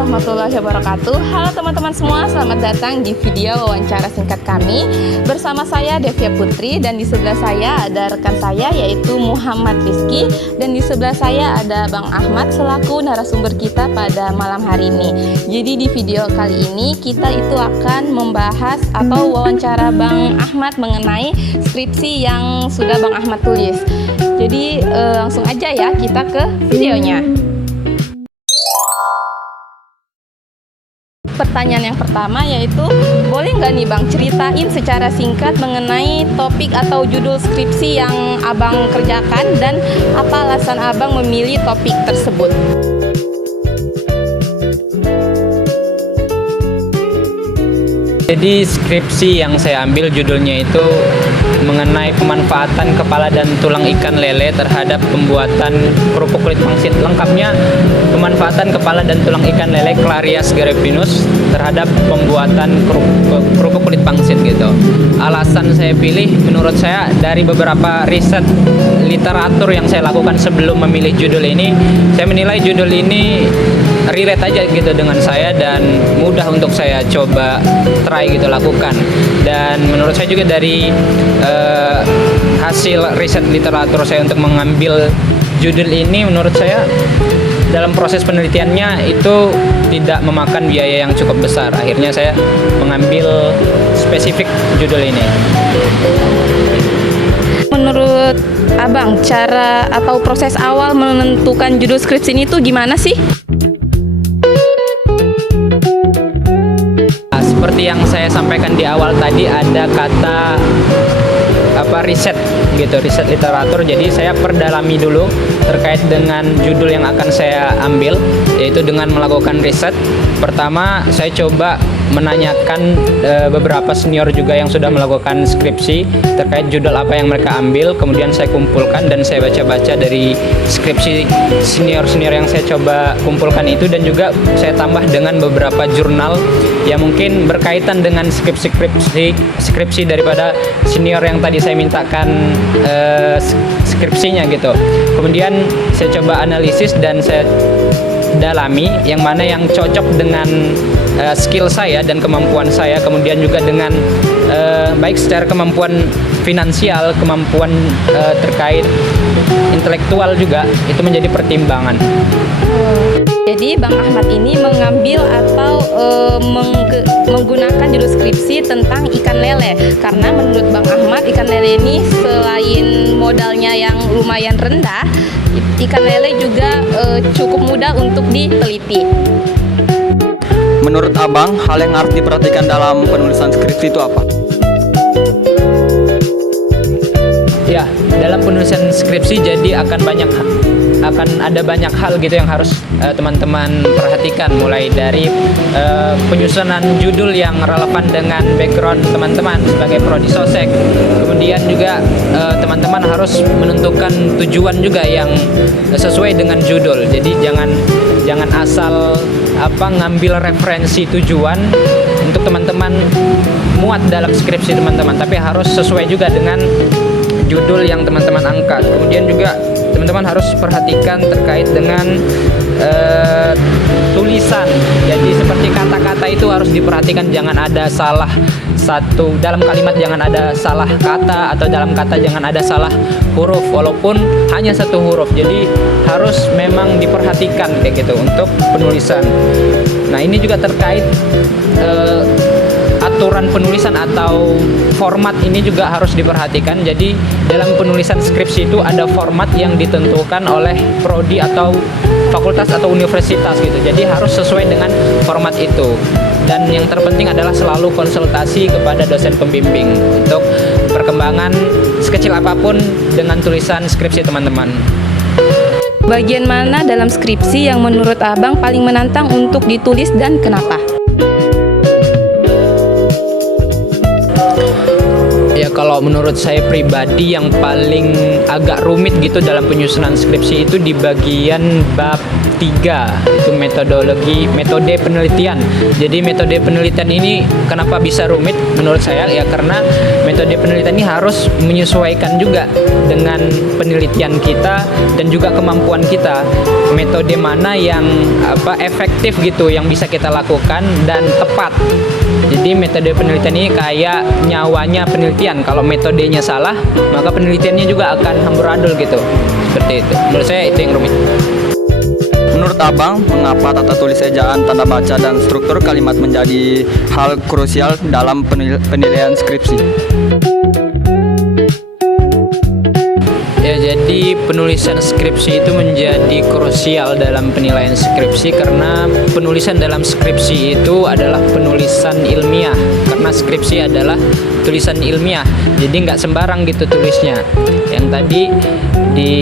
warahmatullahi wabarakatuh. Halo teman-teman semua, selamat datang di video wawancara singkat kami. Bersama saya Devia Putri dan di sebelah saya ada rekan saya yaitu Muhammad Rizky. Dan di sebelah saya ada Bang Ahmad selaku narasumber kita pada malam hari ini. Jadi di video kali ini kita itu akan membahas atau wawancara Bang Ahmad mengenai skripsi yang sudah Bang Ahmad tulis. Jadi langsung aja ya kita ke videonya. Pertanyaan yang pertama yaitu, boleh nggak nih Bang ceritain secara singkat mengenai topik atau judul skripsi yang Abang kerjakan dan apa alasan Abang memilih topik tersebut? Jadi skripsi yang saya ambil judulnya itu mengenai pemanfaatan kepala dan tulang ikan lele terhadap pembuatan kerupuk kulit pangsit. Lengkapnya, pemanfaatan kepala dan tulang ikan lele Clarias garepinus terhadap pembuatan kerupuk kulit pangsit gitu. Alasan saya pilih, menurut saya dari beberapa riset literatur yang saya lakukan sebelum memilih judul ini, saya menilai judul ini relate aja gitu dengan saya dan mudah untuk saya coba try gitu lakukan. Dan menurut saya juga dari hasil riset literatur saya untuk mengambil judul ini, menurut saya dalam proses penelitiannya itu tidak memakan biaya yang cukup besar. Akhirnya saya mengambil spesifik judul ini. Menurut Abang, cara atau proses awal menentukan judul skripsi ini tuh gimana sih? Seperti yang saya sampaikan di awal tadi, ada kata riset gitu, riset literatur. Jadi saya perdalami dulu terkait dengan judul yang akan saya ambil, yaitu dengan melakukan riset. Pertama, saya coba menanyakan beberapa senior juga yang sudah melakukan skripsi terkait judul apa yang mereka ambil. Kemudian saya kumpulkan dan saya baca-baca dari skripsi senior-senior yang saya coba kumpulkan itu, dan juga saya tambah dengan beberapa jurnal yang mungkin berkaitan dengan skripsi daripada senior yang tadi saya mintakan skripsinya gitu. Kemudian saya coba analisis dan saya dalami yang mana yang cocok dengan skill saya dan kemampuan saya, kemudian juga dengan baik secara kemampuan finansial, kemampuan terkait intelektual juga, itu menjadi pertimbangan. Jadi Bang Ahmad ini mengambil atau menggunakan judul skripsi tentang ikan lele karena menurut Bang Ahmad ikan lele ini selain modalnya yang lumayan rendah, ikan lele juga cukup mudah untuk diteliti. Menurut Abang, hal yang harus diperhatikan dalam penulisan skripsi itu apa? Ya, dalam penulisan skripsi jadi akan ada banyak hal gitu yang harus teman-teman perhatikan, mulai dari penyusunan judul yang relevan dengan background teman-teman sebagai prodi sosek. Kemudian juga teman-teman harus menentukan tujuan juga yang sesuai dengan judul. Jadi jangan asal ngambil referensi tujuan untuk teman-teman muat dalam skripsi teman-teman, tapi harus sesuai juga dengan judul yang teman-teman angkat. Kemudian juga teman-teman harus perhatikan terkait dengan tulisan. Jadi seperti kata-kata itu harus diperhatikan, jangan ada salah satu dalam kalimat, jangan ada salah kata, atau dalam kata jangan ada salah huruf walaupun hanya satu huruf. Jadi harus memang diperhatikan kayak gitu untuk penulisan. Nah, ini juga terkait aturan penulisan atau format ini juga harus diperhatikan. Jadi dalam penulisan skripsi itu ada format yang ditentukan oleh prodi atau fakultas atau universitas gitu. Jadi harus sesuai dengan format itu. Dan yang terpenting adalah selalu konsultasi kepada dosen pembimbing untuk perkembangan sekecil apapun dengan tulisan skripsi teman-teman. Bagian mana dalam skripsi yang menurut Abang paling menantang untuk ditulis dan kenapa? Ya, kalau menurut saya pribadi yang paling agak rumit gitu dalam penyusunan skripsi itu di bagian bab itu metode penelitian. Jadi metode penelitian ini kenapa bisa rumit menurut saya ya, karena metode penelitian ini harus menyesuaikan juga dengan penelitian kita dan juga kemampuan kita. Metode mana yang efektif gitu yang bisa kita lakukan dan tepat. Jadi metode penelitian ini kayak nyawanya penelitian. Kalau metodenya salah, maka penelitiannya juga akan amburadul gitu. Seperti itu. Menurut saya itu yang rumit. Menurut Abang, mengapa tata tulis ejaan, tanda baca, dan struktur kalimat menjadi hal krusial dalam penilaian skripsi? Ya, jadi penulisan skripsi itu menjadi krusial dalam penilaian skripsi karena penulisan dalam skripsi itu adalah penulisan ilmiah, karena skripsi adalah tulisan ilmiah, jadi nggak sembarang gitu tulisnya. Yang tadi di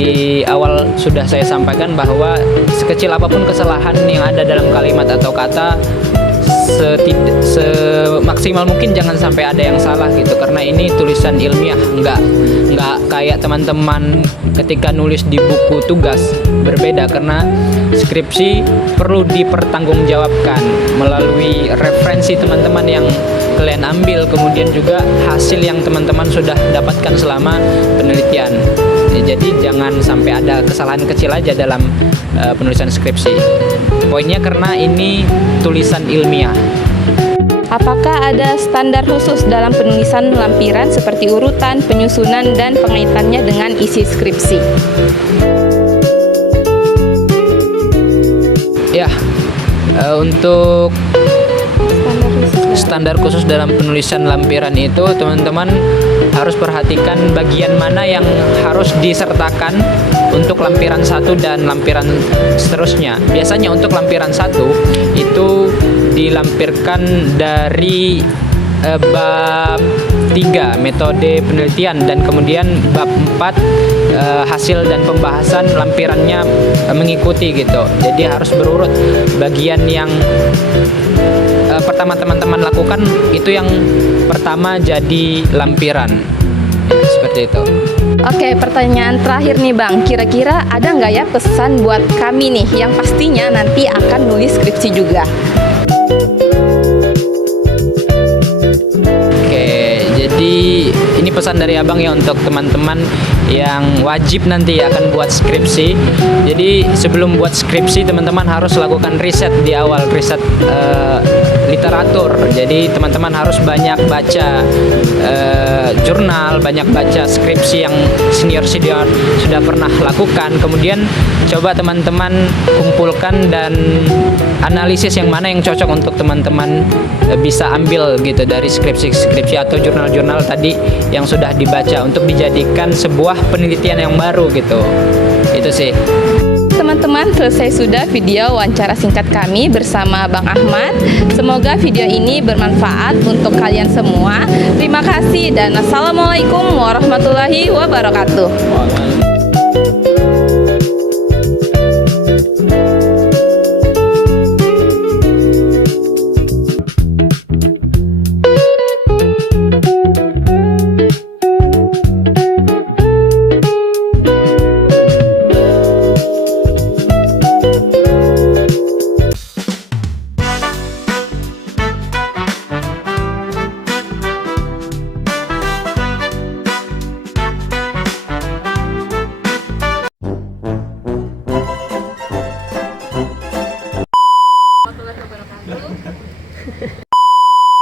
awal sudah saya sampaikan bahwa sekecil apapun kesalahan yang ada dalam kalimat atau kata, semaksimal mungkin jangan sampai ada yang salah gitu, karena ini tulisan ilmiah, nggak kayak teman-teman ketika nulis di buku tugas. Berbeda karena skripsi perlu dipertanggungjawabkan melalui referensi teman-teman yang kalian ambil, kemudian juga hasil yang teman-teman sudah dapatkan selama penelitian. Jadi jangan sampai ada kesalahan kecil aja dalam penulisan skripsi. Poinnya karena ini tulisan ilmiah. Apakah ada standar khusus dalam penulisan lampiran seperti urutan, penyusunan, dan pengaitannya dengan isi skripsi? Ya, untuk standar khusus dalam penulisan lampiran itu teman-teman harus perhatikan bagian mana yang harus disertakan untuk lampiran 1 dan lampiran seterusnya. Biasanya untuk lampiran 1 itu dilampirkan dari bab 3 metode penelitian, dan kemudian bab 4 hasil dan pembahasan lampirannya mengikuti gitu. Jadi harus berurut. Bagian yang pertama teman-teman lakukan itu yang pertama jadi lampiran. Ya, seperti itu. Oke, pertanyaan terakhir nih Bang. Kira-kira ada nggak ya pesan buat kami nih yang pastinya nanti akan nulis skripsi juga? Jadi ini pesan dari Abang ya untuk teman-teman yang wajib nanti akan buat skripsi. Jadi sebelum buat skripsi teman-teman harus lakukan riset di awal, riset literatur. Jadi teman-teman harus banyak baca jurnal, banyak baca skripsi yang senior-senior sudah pernah lakukan. Kemudian coba teman-teman kumpulkan dan analisis yang mana yang cocok untuk teman-teman bisa ambil gitu dari skripsi atau jurnal-jurnal tadi yang sudah dibaca untuk dijadikan sebuah penelitian yang baru gitu. Itu sih. Teman-teman, selesai sudah video wawancara singkat kami bersama Bang Ahmad. Semoga video ini bermanfaat untuk kalian semua. Terima kasih dan assalamualaikum warahmatullahi wabarakatuh.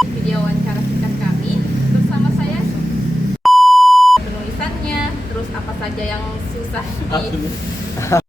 Video wawancara singkat kami bersama saya, penulisannya, terus apa saja yang susah di